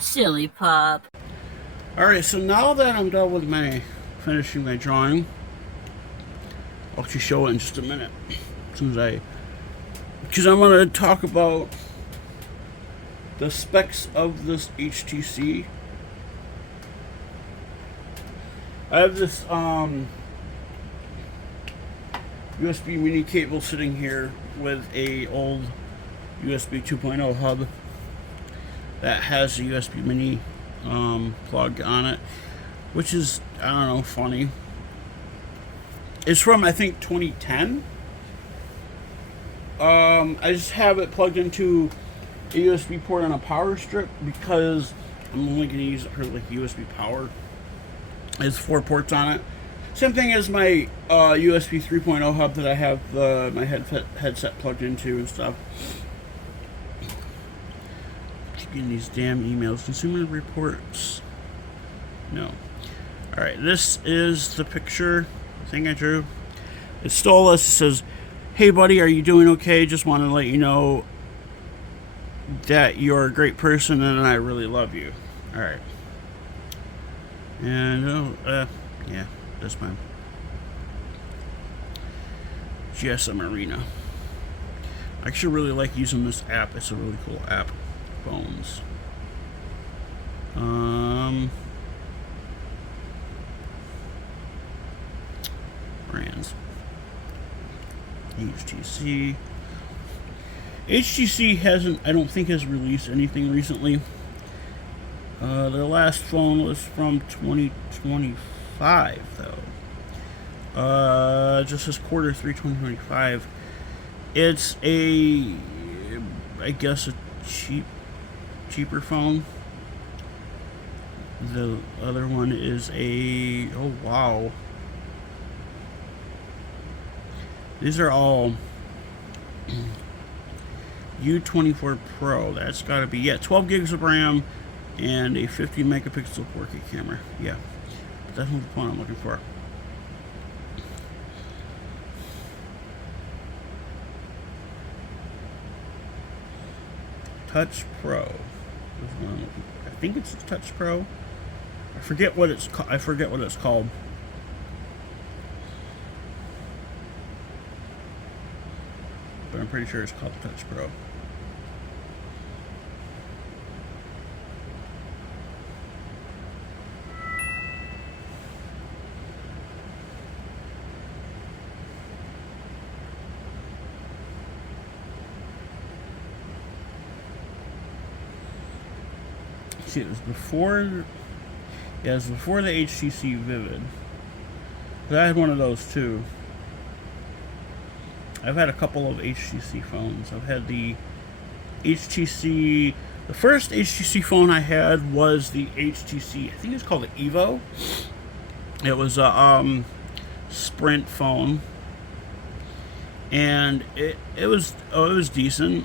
Silly pup. Alright, so now that I'm done with finishing my drawing, I'll actually show it in just a minute. As soon as because I'm going to talk about the specs of this HTC. I have this USB mini cable sitting here with a old USB 2.0 hub that has a USB mini plug on it, which is, I don't know, funny. It's from, I think, 2010. I just have it plugged into a USB port on a power strip because I'm only going to use it for like USB power. It has 4 ports on it. Same thing as my USB 3.0 hub that I have my headset plugged into and stuff. Keep getting these damn emails. Consumer reports. No. Alright, this is the picture thing I drew. It stole us. It says, "Hey buddy, are you doing okay? Just want to let you know that you're a great person and I really love you." Alright. And, yeah, that's mine. GSM Arena. I actually really like using this app. It's a really cool app. Phones. Brands. HTC. HTC hasn't, I don't think, has released anything recently. Their last phone was from 2025, though. Just this quarter 3 2025. It's I guess a cheaper phone. The other one is oh wow. These are all U24 Pro. That's got to be, yeah, 12 gigs of RAM and a 50 megapixel 4K camera. Yeah, but that's not the phone I'm looking for. Touch Pro. I think it's Touch Pro. I forget what it's called. But I'm pretty sure it's called Touch Pro. See, it was before. Yeah, it was before the HTC Vivid. But I had one of those too. I've had a couple of HTC phones. I've had the HTC. The first HTC phone I had was the HTC. I think it's called the Evo. It was a Sprint phone, and it was decent.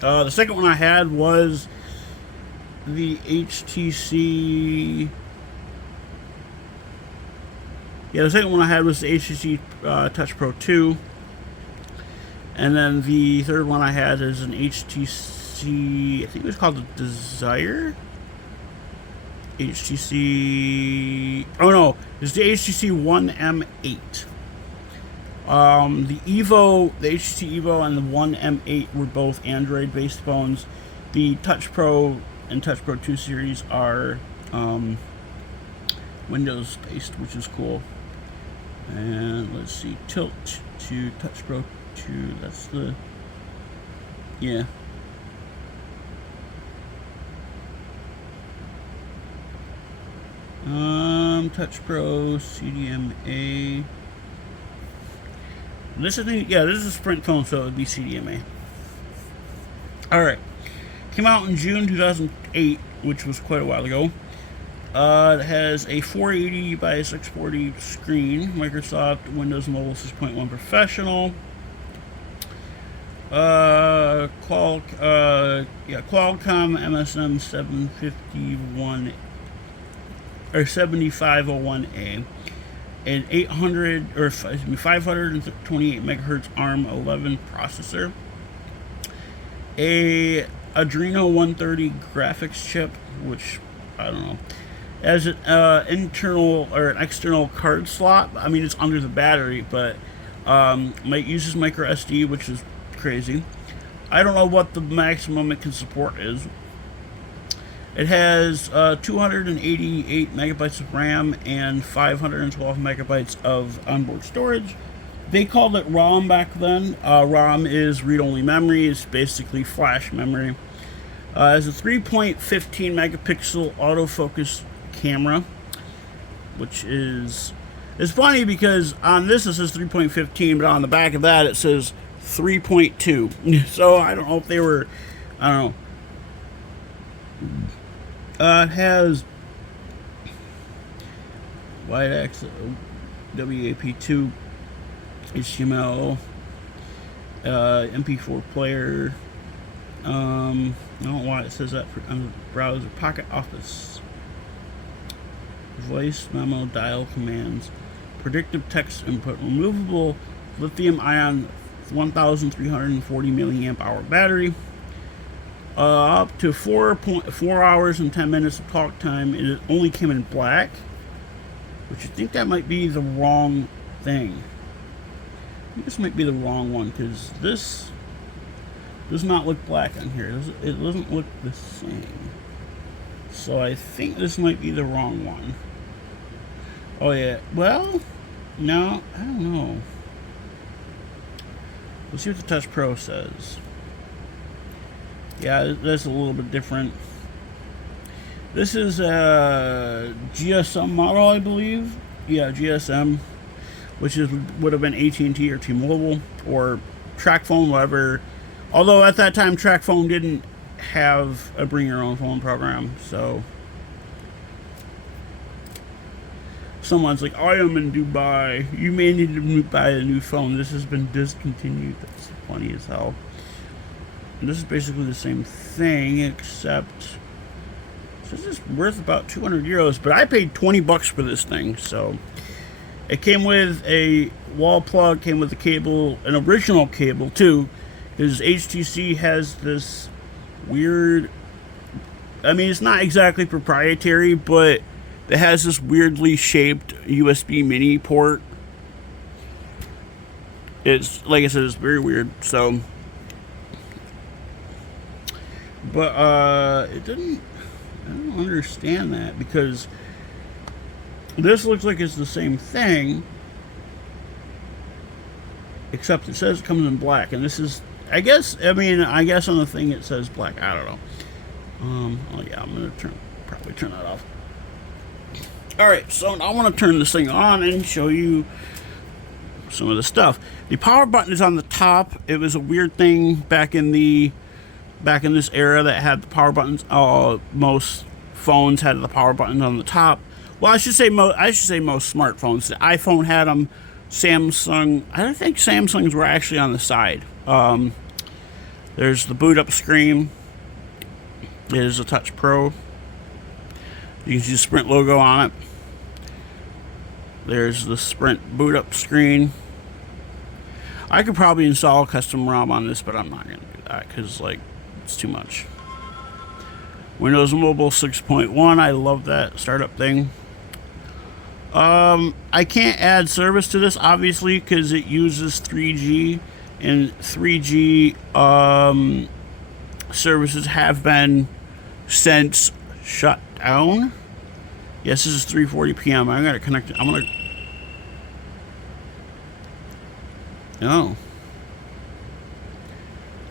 The second one I had was the HTC. Yeah, the second one I had was the HTC Touch Pro 2. And then the third one I had is an HTC, I think it was called the Desire? HTC, oh no, it's the HTC One M8. The HTC Evo and the One M8 were both Android-based phones. The Touch Pro and Touch Pro 2 series are Windows-based, which is cool. And let's see, tilt to Touch Pro 2, that's the, yeah. Touch Pro, CDMA. This is a Sprint phone, so it would be CDMA. Alright. Came out in June 2008, which was quite a while ago. It has a 480 by 640 screen, Microsoft Windows Mobile 6.1 Professional. Qualcomm MSM 751 or 7501A, an 528 megahertz ARM 11 processor, a Adreno 130 graphics chip, which I don't know, as an internal or an external card slot. I mean, it's under the battery, but it uses micro SD, which is crazy. I don't know what the maximum it can support is. It has 288 megabytes of RAM and 512 megabytes of onboard storage. They called it ROM back then. ROM is read-only memory. It's basically flash memory. It has a 3.15 megapixel autofocus camera, which is... It's funny because on this it says 3.15, but on the back of that it says 3.2. So I don't know if they were... I don't know. It has wide axis WAP2 HTML, MP4 player. I don't know why it says that on the browser. Pocket Office, voice memo dial commands, predictive text input, removable lithium-ion 1,340 milliamp hour battery. Up to 4 hours and 10 minutes of talk time. It only came in black, which I think that might be the wrong thing. This might be the wrong one because this does not look black on here. It doesn't look the same. So I think this might be the wrong one. Oh yeah. Well, no, I don't know. Let's see what the Touch Pro says. Yeah, that's a little bit different. This is a GSM model, I believe. Yeah, GSM, which would have been AT&T or T-Mobile or TracFone, whatever. Although at that time, TracFone didn't have a bring your own phone program, so someone's like, I am in Dubai. You may need to buy a new phone. This has been discontinued. That's funny as hell. And this is basically the same thing, except this is worth about 200 euros, but I paid 20 bucks for this thing. So it came with a wall plug, came with a cable, an original cable too, because HTC has this weird, I mean, it's not exactly proprietary, but it has this weirdly shaped USB mini port. It's, like I said, it's very weird. So, but it didn't, I don't understand that, because this looks like it's the same thing, except it says it comes in black, and this is, I guess on the thing it says black. I don't know. Oh yeah, I'm gonna probably turn that off. All right, so now I want to turn this thing on and show you some of the stuff. The power button is on the top. It was a weird thing back in this era that had the power buttons. Most phones had the power buttons on the top. Well, I should say most smartphones. The iPhone had them. Samsung, I don't think Samsungs were actually on the side. There's the boot up screen. There's a Touch Pro. You can see the Sprint logo on it. There's the Sprint boot up screen. I could probably install a custom ROM on this, but I'm not going to do that because, like, it's too much. Windows Mobile 6.1. I love that startup thing. I can't add service to this, obviously, because it uses 3G, and 3G services have been since shut down. Yes, this is 3:40 p.m. I'm gonna connect it. No.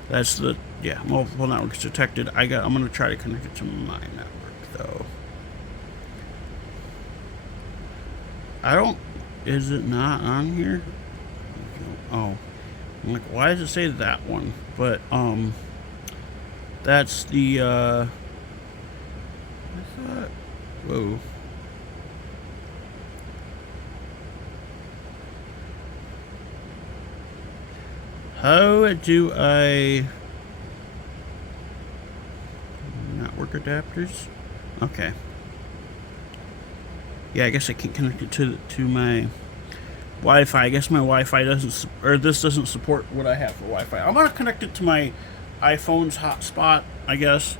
That's the, yeah, multiple networks detected. I'm gonna try to connect it to my network though. Is it not on here? Oh, I'm like, why does it say that one? But, that's the, I thought, whoa. How do I, network adapters? Okay. Yeah, I guess I can connect it to my Wi-Fi. I guess my Wi-Fi doesn't, or this doesn't support what I have for Wi-Fi. I'm gonna connect it to my iPhone's hotspot I guess,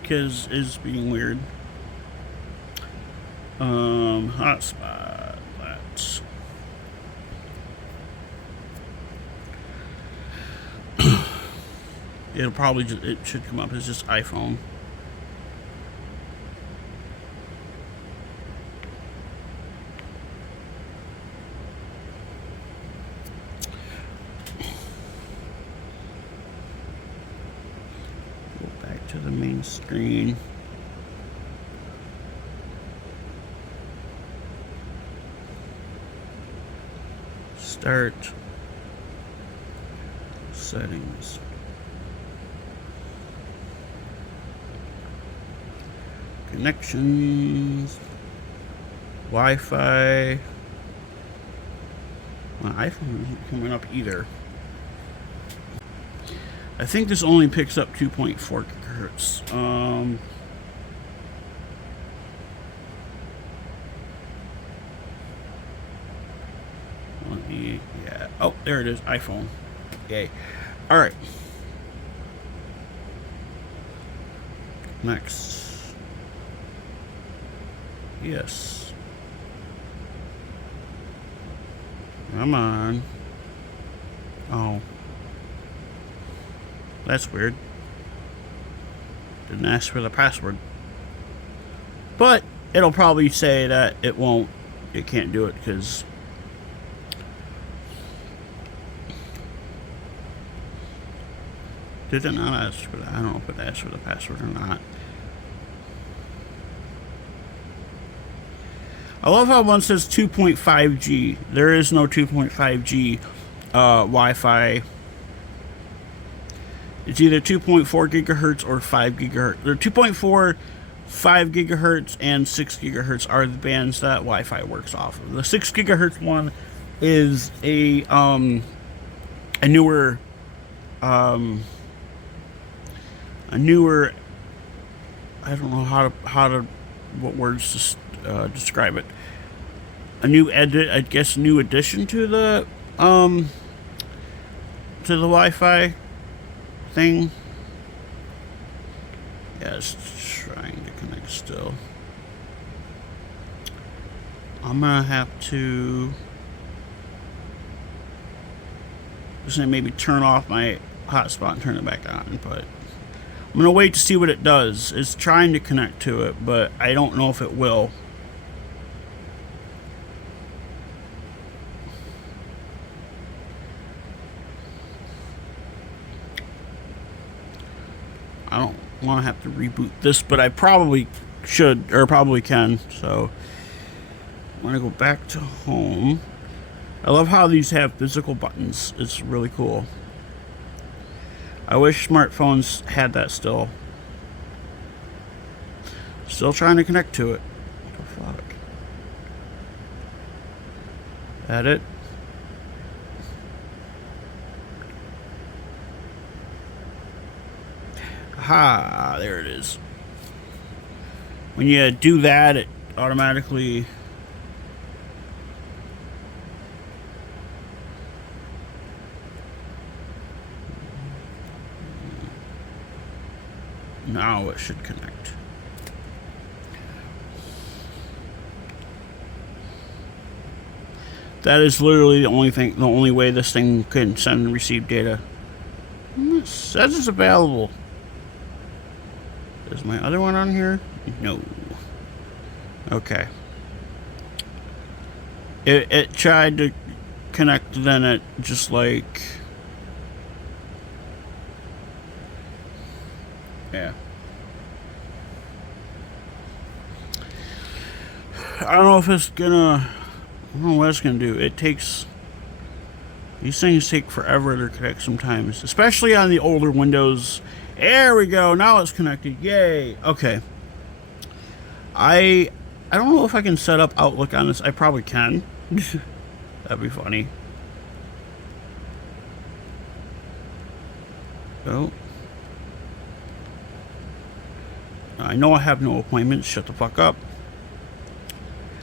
because it's being weird. Hotspot. Let's. It'll probably just, it should come up as just iPhone. Go back to the main screen. Start settings. Connections. Wi-Fi. My iPhone isn't coming up either. I think this only picks up 2.4 gigahertz. Yeah. Oh, there it is. iPhone. Yay. All right. Next. Yes. Come on. Oh. That's weird. Didn't ask for the password. But it'll probably say that it can't do it because did it not ask for that? I don't know if it asked for the password or not. I love how one says 2.5G. There is no 2.5G Wi-Fi. It's either 2.4 gigahertz or 5 gigahertz. Or 2.4, 5 gigahertz, and 6 gigahertz are the bands that Wi-Fi works off of. The 6 gigahertz one is a newer, I don't know how to what words to describe it. A new I guess new addition to the Wi-Fi thing. Yeah, it's trying to connect still. I'm gonna have to just maybe turn off my hotspot and turn it back on, but I'm gonna wait to see what it does. It's trying to connect to it, but I don't know if it will. I don't want to have to reboot this, but I probably should, or probably can. So I'm gonna go back to home. I love how these have physical buttons. It's really cool. I wish smartphones had that still. Still trying to connect to it. What the fuck? Edit. Aha, there it is. When you do that, it automatically now it should connect. That is literally the only way this thing can send and receive data. It says it's available. Is my other one on here? No. Okay. It tried to connect, then it just like... Yeah. I don't know if it's gonna... I don't know what it's gonna do. It takes... These things take forever to connect sometimes. Especially on the older Windows. There we go. Now it's connected. Yay. Okay. I don't know if I can set up Outlook on this. I probably can. That'd be funny. Oh. I know I have no appointments. Shut the fuck up.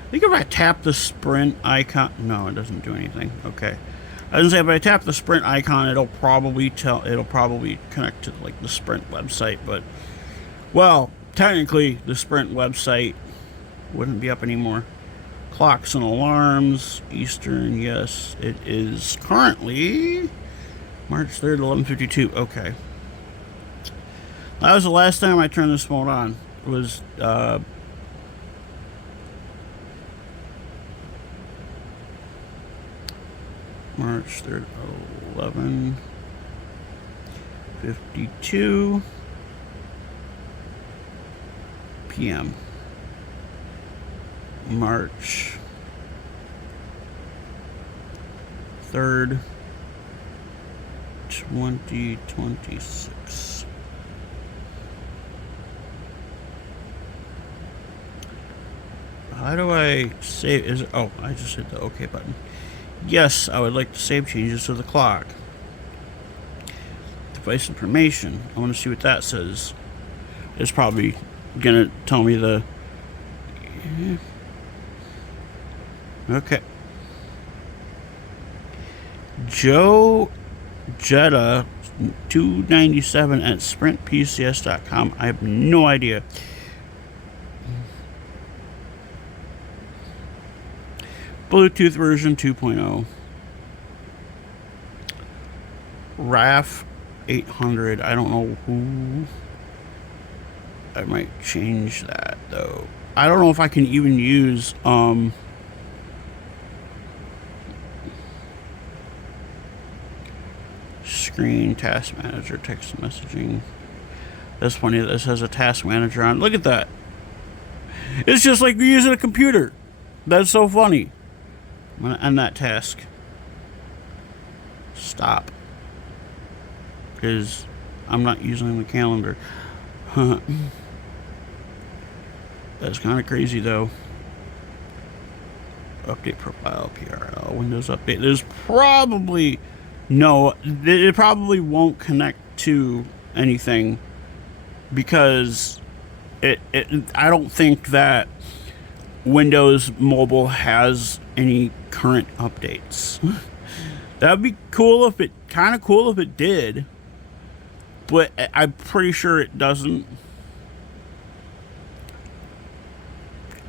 I think if I tap the sprint icon... No, it doesn't do anything. Okay. I was gonna say, if I tap the Sprint icon, it'll probably connect to like the Sprint website, but well, technically the Sprint website wouldn't be up anymore. Clocks and alarms, Eastern, yes, it is currently March 3rd, 11:52. Okay. That was the last time I turned this phone on. It was March 3rd, 11:52 p.m. March 3rd, 2026. How do I save? Is it, oh, I just hit the OK button. Yes, I would like to save changes to the clock. Device information. I want to see what that says. It's probably gonna tell me the. Okay. Joe Jetta 297 at sprintpcs.com. I have no idea. Bluetooth version 2.0. RAF 800. I don't know who. I might change that though. I don't know if I can even use screen, task manager, text messaging. That's funny that this has a task manager on. Look at that. It's just like you're using a computer. That's so funny. I'm gonna end that task. Stop. Because I'm not using the calendar. That's kind of crazy though. Update profile, PRL, Windows update. There's probably no, it probably won't connect to anything because I don't think that Windows Mobile has any current updates. That'd be cool if it, kind of cool if it did, but I'm pretty sure it doesn't.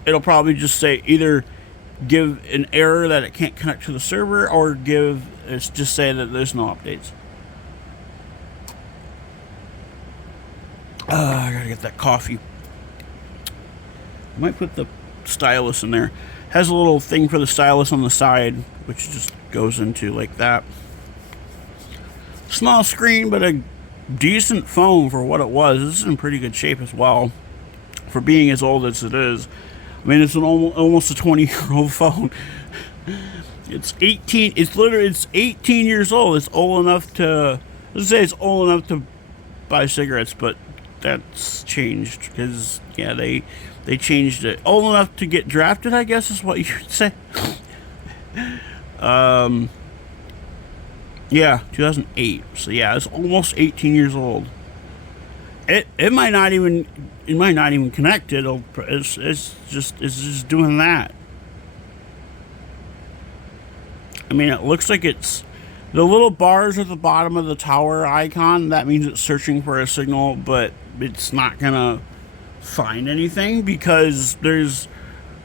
It'll probably just say either give an error that it can't connect to the server or just say that there's no updates. I gotta get that coffee. I might put the stylus in there. Has a little thing for the stylus on the side, which just goes into like that. Small screen, but a decent phone for what it was. This is in pretty good shape as well, for being as old as it is. I mean, it's an almost a 20-year-old phone. It's 18. It's 18 years old. It's old enough to, let's say it's old enough to buy cigarettes, but that's changed because yeah, they changed it. Old enough to get drafted, I guess is what you would say. Yeah, 2008. So yeah, it's almost 18 years old. It might not even connect. It's just doing that. I mean, it looks like it's the little bars at the bottom of the tower icon. That means it's searching for a signal, but it's not gonna find anything because there's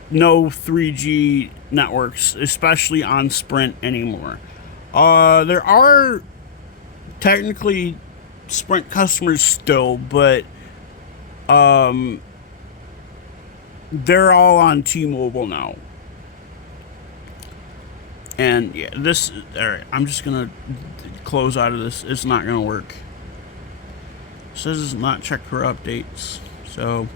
no 3G networks, especially on Sprint anymore. There are technically Sprint customers still, but they're all on T-Mobile now. And yeah, alright, I'm just gonna close out of this. It's not gonna work. It says it's not checked for updates. So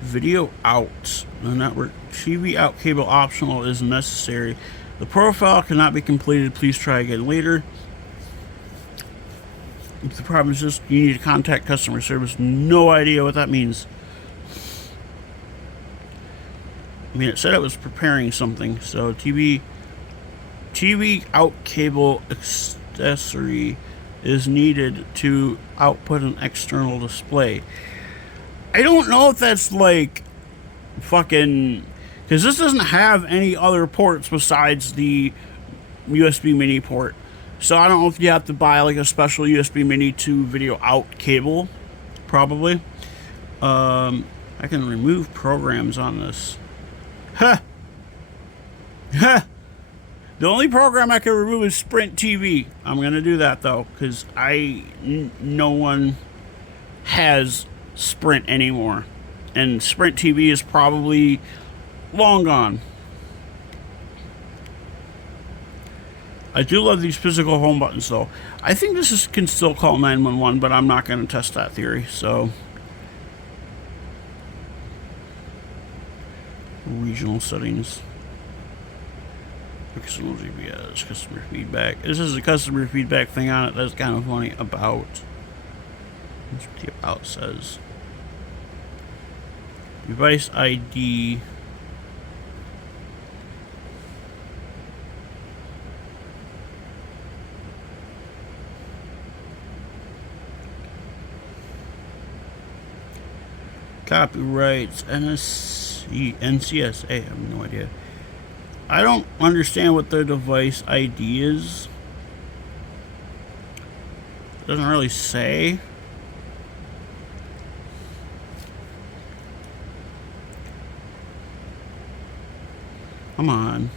video out. The network TV out cable optional is necessary. The profile cannot be completed. Please try again later. If the problem is just you need to contact customer service. No idea what that means. I mean, it said it was preparing something. So TV out cable accessory is needed to output an external display. I don't know if that's like fucking, because this doesn't have any other ports besides the USB mini port. So I don't know if you have to buy like a special USB mini to video out cable. Probably. I can remove programs on this. Huh. Huh. The only program I can remove is Sprint TV. I'm gonna do that though, because no one has Sprint anymore, and Sprint TV is probably long gone. I do love these physical home buttons though. I think can still call 911, but I'm not going to test that theory. So, regional settings, external GPS, customer feedback. This is a customer feedback thing on it. That's kind of funny. About, that's what the about says. Device ID. Copyrights, NCSA, I have no idea. I don't understand what their device ID is. It doesn't really say. Come on.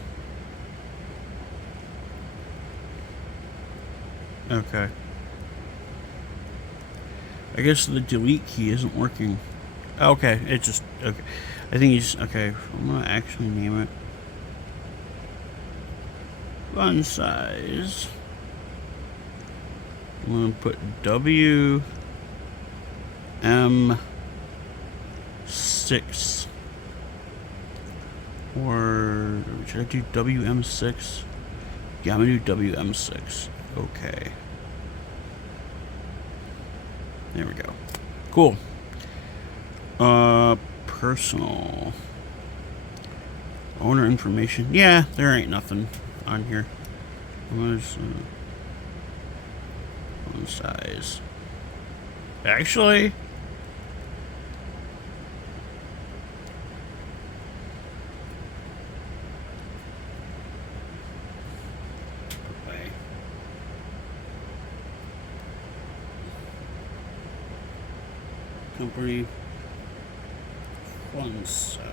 Okay. I guess the delete key isn't working. Okay, it just, okay. I think he's, okay, I'm gonna actually name it. Font size. I'm gonna put WM6. Or, should I do WM6? Yeah, I'm gonna do WM6. Okay. There we go. Cool. Personal owner information. Yeah, there ain't nothing on here. Font size. Actually, okay. Company. Font size.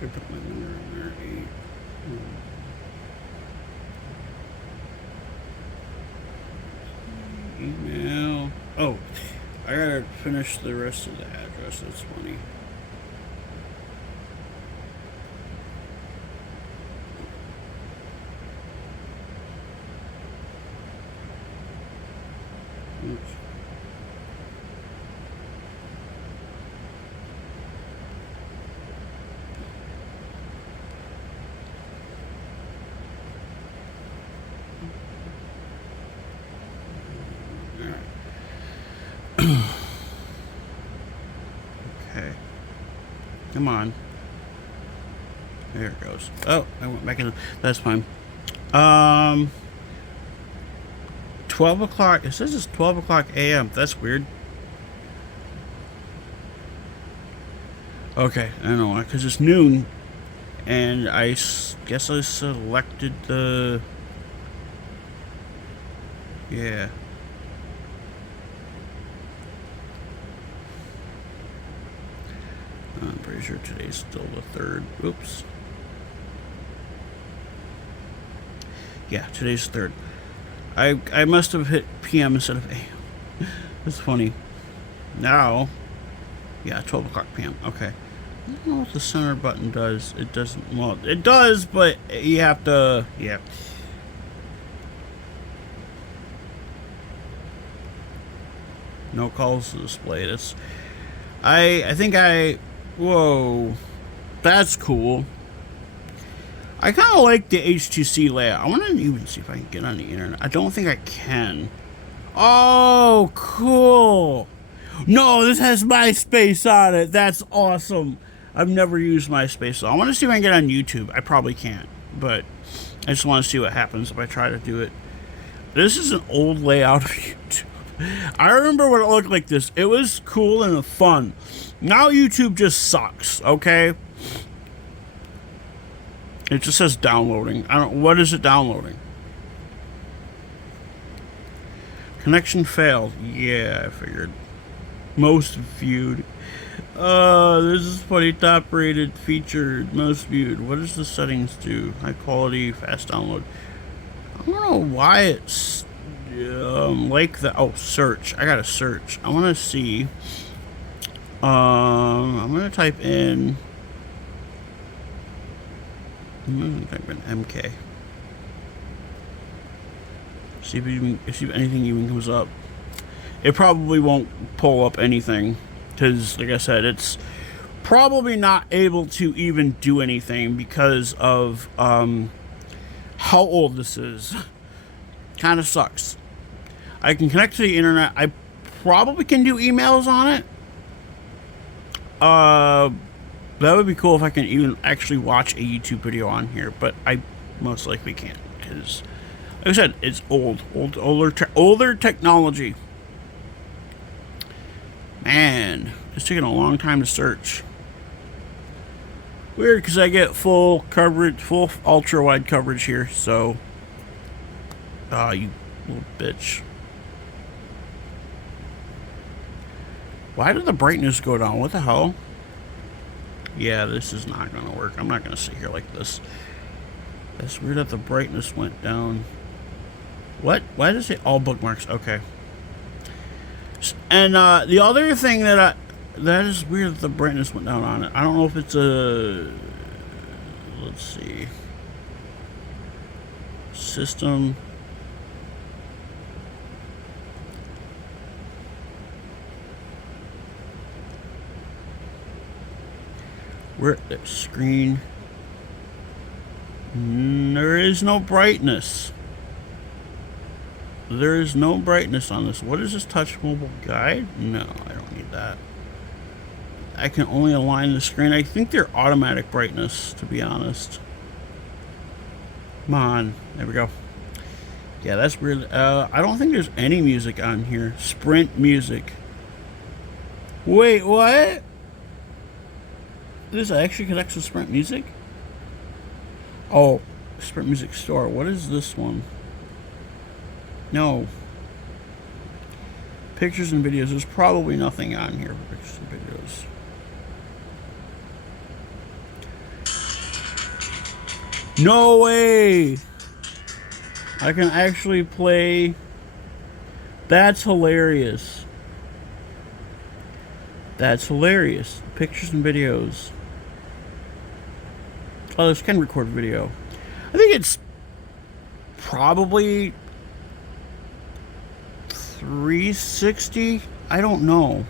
I put my number in there. 8. Email. Oh, I gotta finish the rest of the address. That's funny. Oops. Okay. Come on. There it goes. Oh, I went back in. That's fine. 12 o'clock. It says it's 12 o'clock a.m. That's weird. Okay, I don't know, because it's noon. And I guess I selected the... Yeah. I'm pretty sure today's still the 3rd. Oops. Yeah, today's 3rd. I must have hit PM instead of AM. That's funny. Now, yeah, 12 o'clock PM. Okay. I don't know what the center button does. It doesn't, well, it does, but you have to, yeah. No calls to display. This. I think whoa, that's cool. I kind of like the HTC layout. I want to even see if I can get on the internet. I don't think I can. Oh, cool. No, this has MySpace on it. That's awesome. I've never used MySpace, so I want to see if I can get on YouTube. I probably can't, but I just want to see what happens if I try to do it. This is an old layout of YouTube. I remember what it looked like this. It was cool and fun. Now YouTube just sucks, okay? It just says downloading. What is it downloading? Connection failed. Yeah, I figured. Most viewed. This is funny. Top rated, featured, most viewed. What does the settings do? High quality, fast download. I don't know why it's like that. Oh, search. I gotta search. I want to see. I'm gonna type in. I'm gonna type in MK. See if anything even comes up. It probably won't pull up anything because, like I said, it's probably not able to even do anything because of how old this is. Kind of sucks. I can connect to the internet. I probably can do emails on it. That would be cool if I can even actually watch a YouTube video on here, but I most likely can't because, like I said, it's older technology. Man, it's taking a long time to search. Weird, because I get full coverage, full ultra wide coverage here. So, you little bitch. Why did the brightness go down? What the hell? Yeah, this is not going to work. I'm not going to sit here like this. That's weird that the brightness went down. What? Why does it say all bookmarks? Okay. And the other thing that is weird that the brightness went down on it. I don't know if it's a... Let's see. System... Where the screen? There is no brightness. There is no brightness on this. What is this touch mobile guide? No, I don't need that. I can only align the screen. I think they're automatic brightness, to be honest. Come on. There we go. Yeah, that's weird. I don't think there's any music on here. Sprint music. Wait, what? This actually connects to Sprint Music? Oh, Sprint Music Store. What is this one? No. Pictures and videos. There's probably nothing on here for pictures and videos. No way! I can actually play. That's hilarious. That's hilarious. Pictures and videos. Oh, this can record video. I think it's probably 360. I don't know.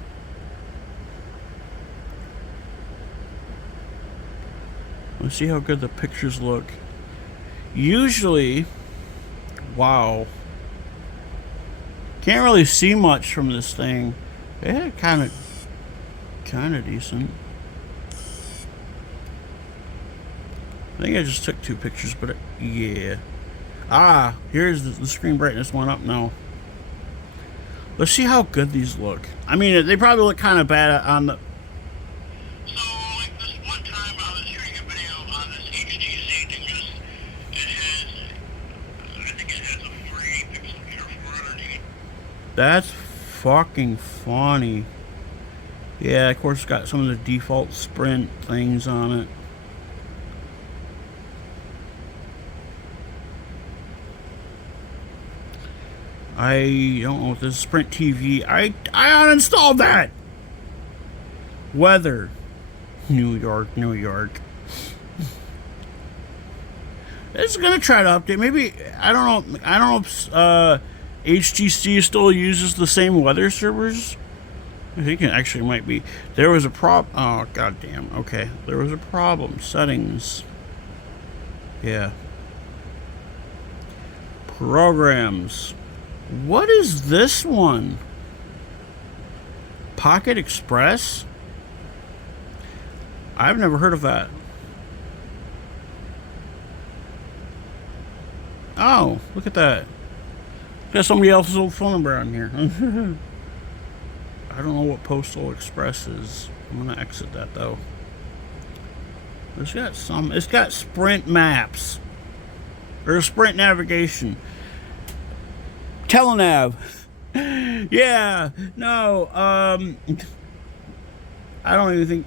Let's see how good the pictures look. Usually, wow. Can't really see much from this thing. Yeah, kind of decent. I think I just took 2 pictures, but yeah. Ah, here's the screen brightness went up now. Let's see how good these look. I mean, they probably look kind of bad on the... So, like this one time I was shooting a video on this HTC thing, I think it has a 48 pixel meter 480. That's fucking funny. Yeah, of course it's got some of the default Sprint things on it. I don't know what this is. Sprint TV. I uninstalled that. Weather. New York, New York. It's gonna try to update. Maybe I don't know if HTC still uses the same weather servers. I think it actually might be. There was a problem. Oh, goddamn. Okay. There was a problem. Settings. Yeah. Programs. What is this one? Pocket Express? I've never heard of that. Oh, look at that. Got somebody else's old phone number on here. I don't know what Postal Express is. I'm gonna exit that though. It's got Sprint Maps. Or Sprint Navigation. Telenav. Yeah, no, I don't even think,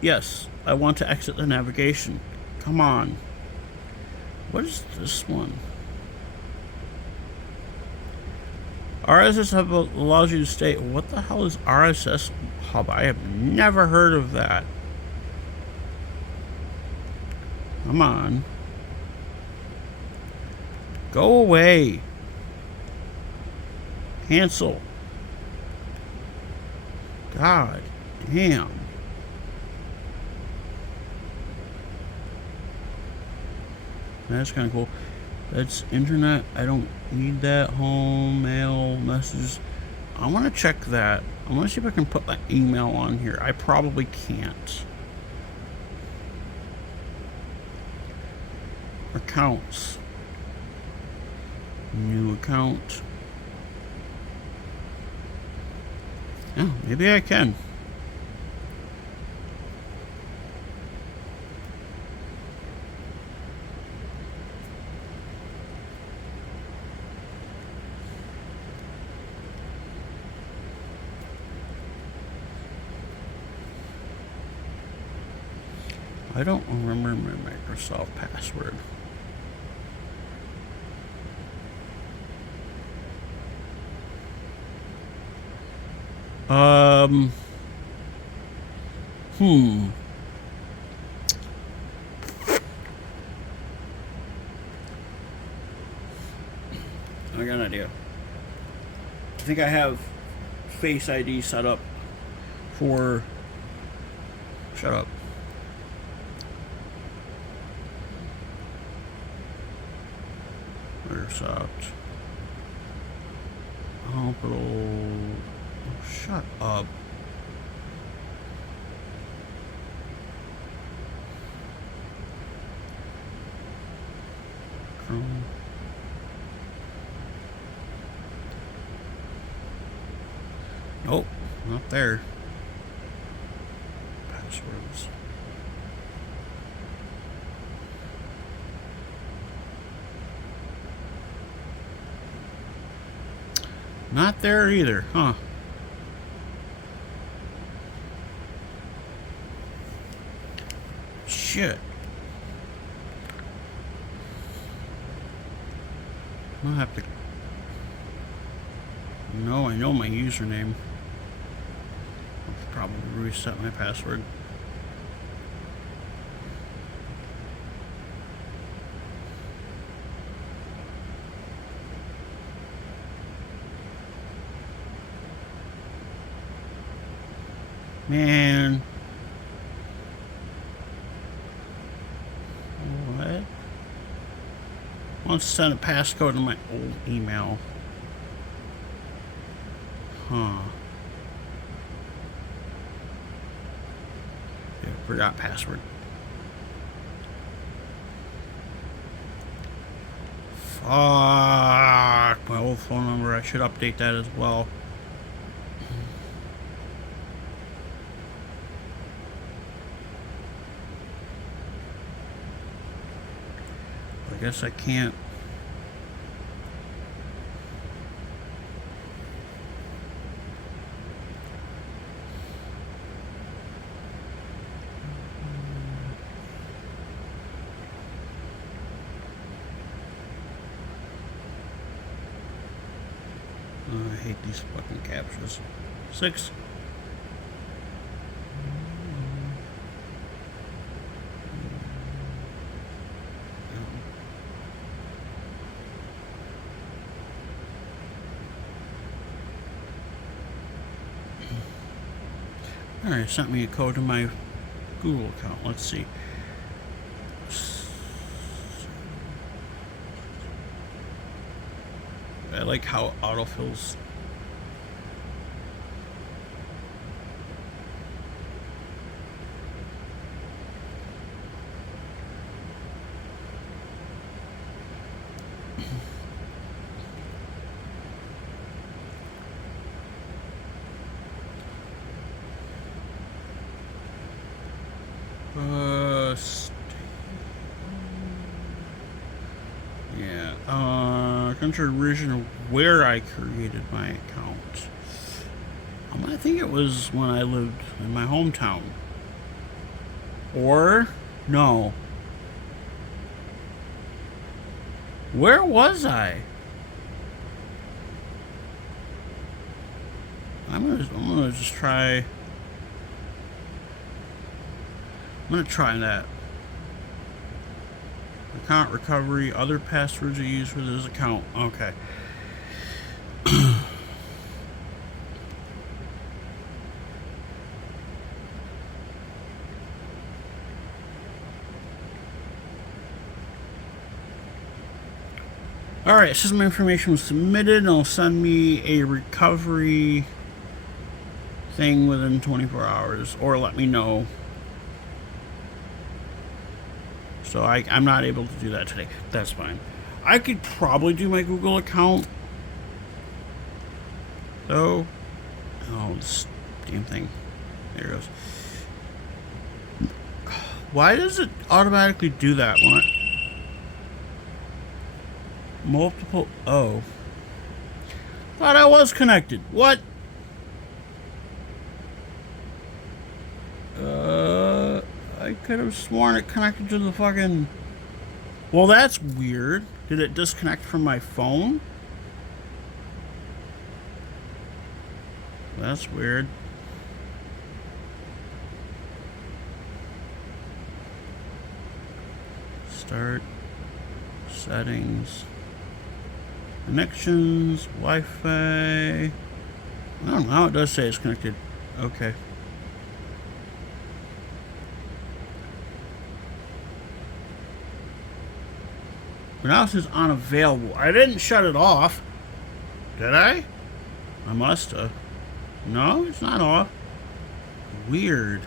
yes, I want to exit the navigation. Come on. What is this one? RSS Hub allows you to stay. What the hell is RSS Hub? I have never heard of that. Come on. Go away. Cancel. God damn. That's kind of cool. That's internet. I don't need that. Home, mail, messages. I want to check that. I want to see if I can put my email on here. I probably can't. Accounts. New account. Yeah, maybe I can. I don't remember my Microsoft password. I got an idea. I think I have Face ID set up for... Shut up. Microsoft. Oh, shut up. Chrome. Nope, not there. Passwords. Not there either, huh? Shit. I'll have to... No, I know my username. I'll probably reset my password. Man. What? Wants to send a passcode to my old email. Huh. Yeah, forgot password. Fuck. My old phone number. I should update that as well. I guess I can't. I hate these fucking captures. 6. Alright, sent me a code to my Google account. Let's see. I like how it autofills. enter region of where I created my account. I think it was when I lived in my hometown. Or, no. Where was I? I'm gonna just try. I'm gonna try that. Account recovery, other passwords you use for this account. Okay. Alright, system information was submitted and it'll send me a recovery thing within 24 hours, or let me know. So I'm not able to do that today. That's fine. I could probably do my Google account. So, oh, this damn thing. There it goes. Why does it automatically do that one? Multiple. Oh. Thought I was connected. What? I could have sworn it connected to the fucking. Well, that's weird. Did it disconnect from my phone? That's weird. Start. Settings. Connections. Wi-Fi. I don't know. It does say it's connected. Okay. But now it says unavailable. I didn't shut it off. Did I? I must have. No, it's not off. Weird.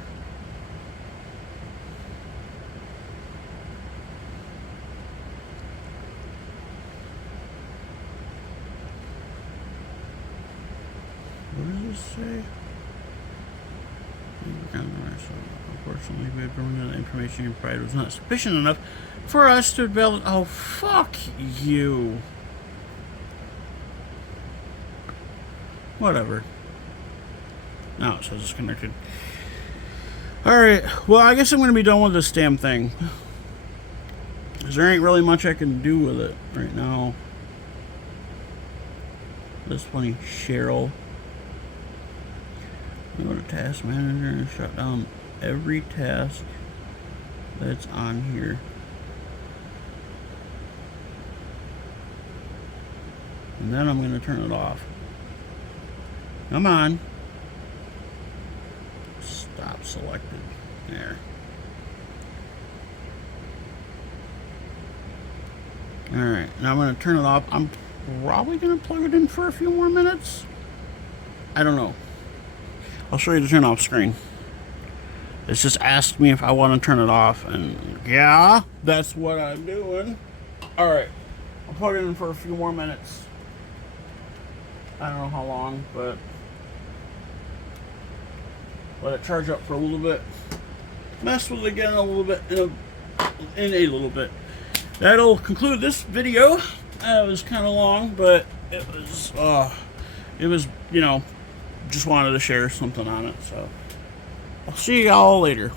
What does this say? Unfortunately, we had proven that the information you provided was not sufficient enough for us to develop. Oh, fuck you. Whatever. Now it says it's connected. Alright, well, I guess I'm going to be done with this damn thing. Because there ain't really much I can do with it right now. This funny Cheryl. Go to Task Manager and shut down every task that's on here. And then I'm going to turn it off. Come on. Stop selected. There. Alright, now I'm going to turn it off. I'm probably going to plug it in for a few more minutes. I don't know. I'll show you the turn off screen. It's just asked me if I want to turn it off, and yeah, that's what I'm doing. Alright, I'll plug it in for a few more minutes. I don't know how long, but let it charge up for a little bit. Mess with it again a little bit, in a little bit. That'll conclude this video. It was kind of long, but it was, you know, just wanted to share something on it, so I'll see y'all later.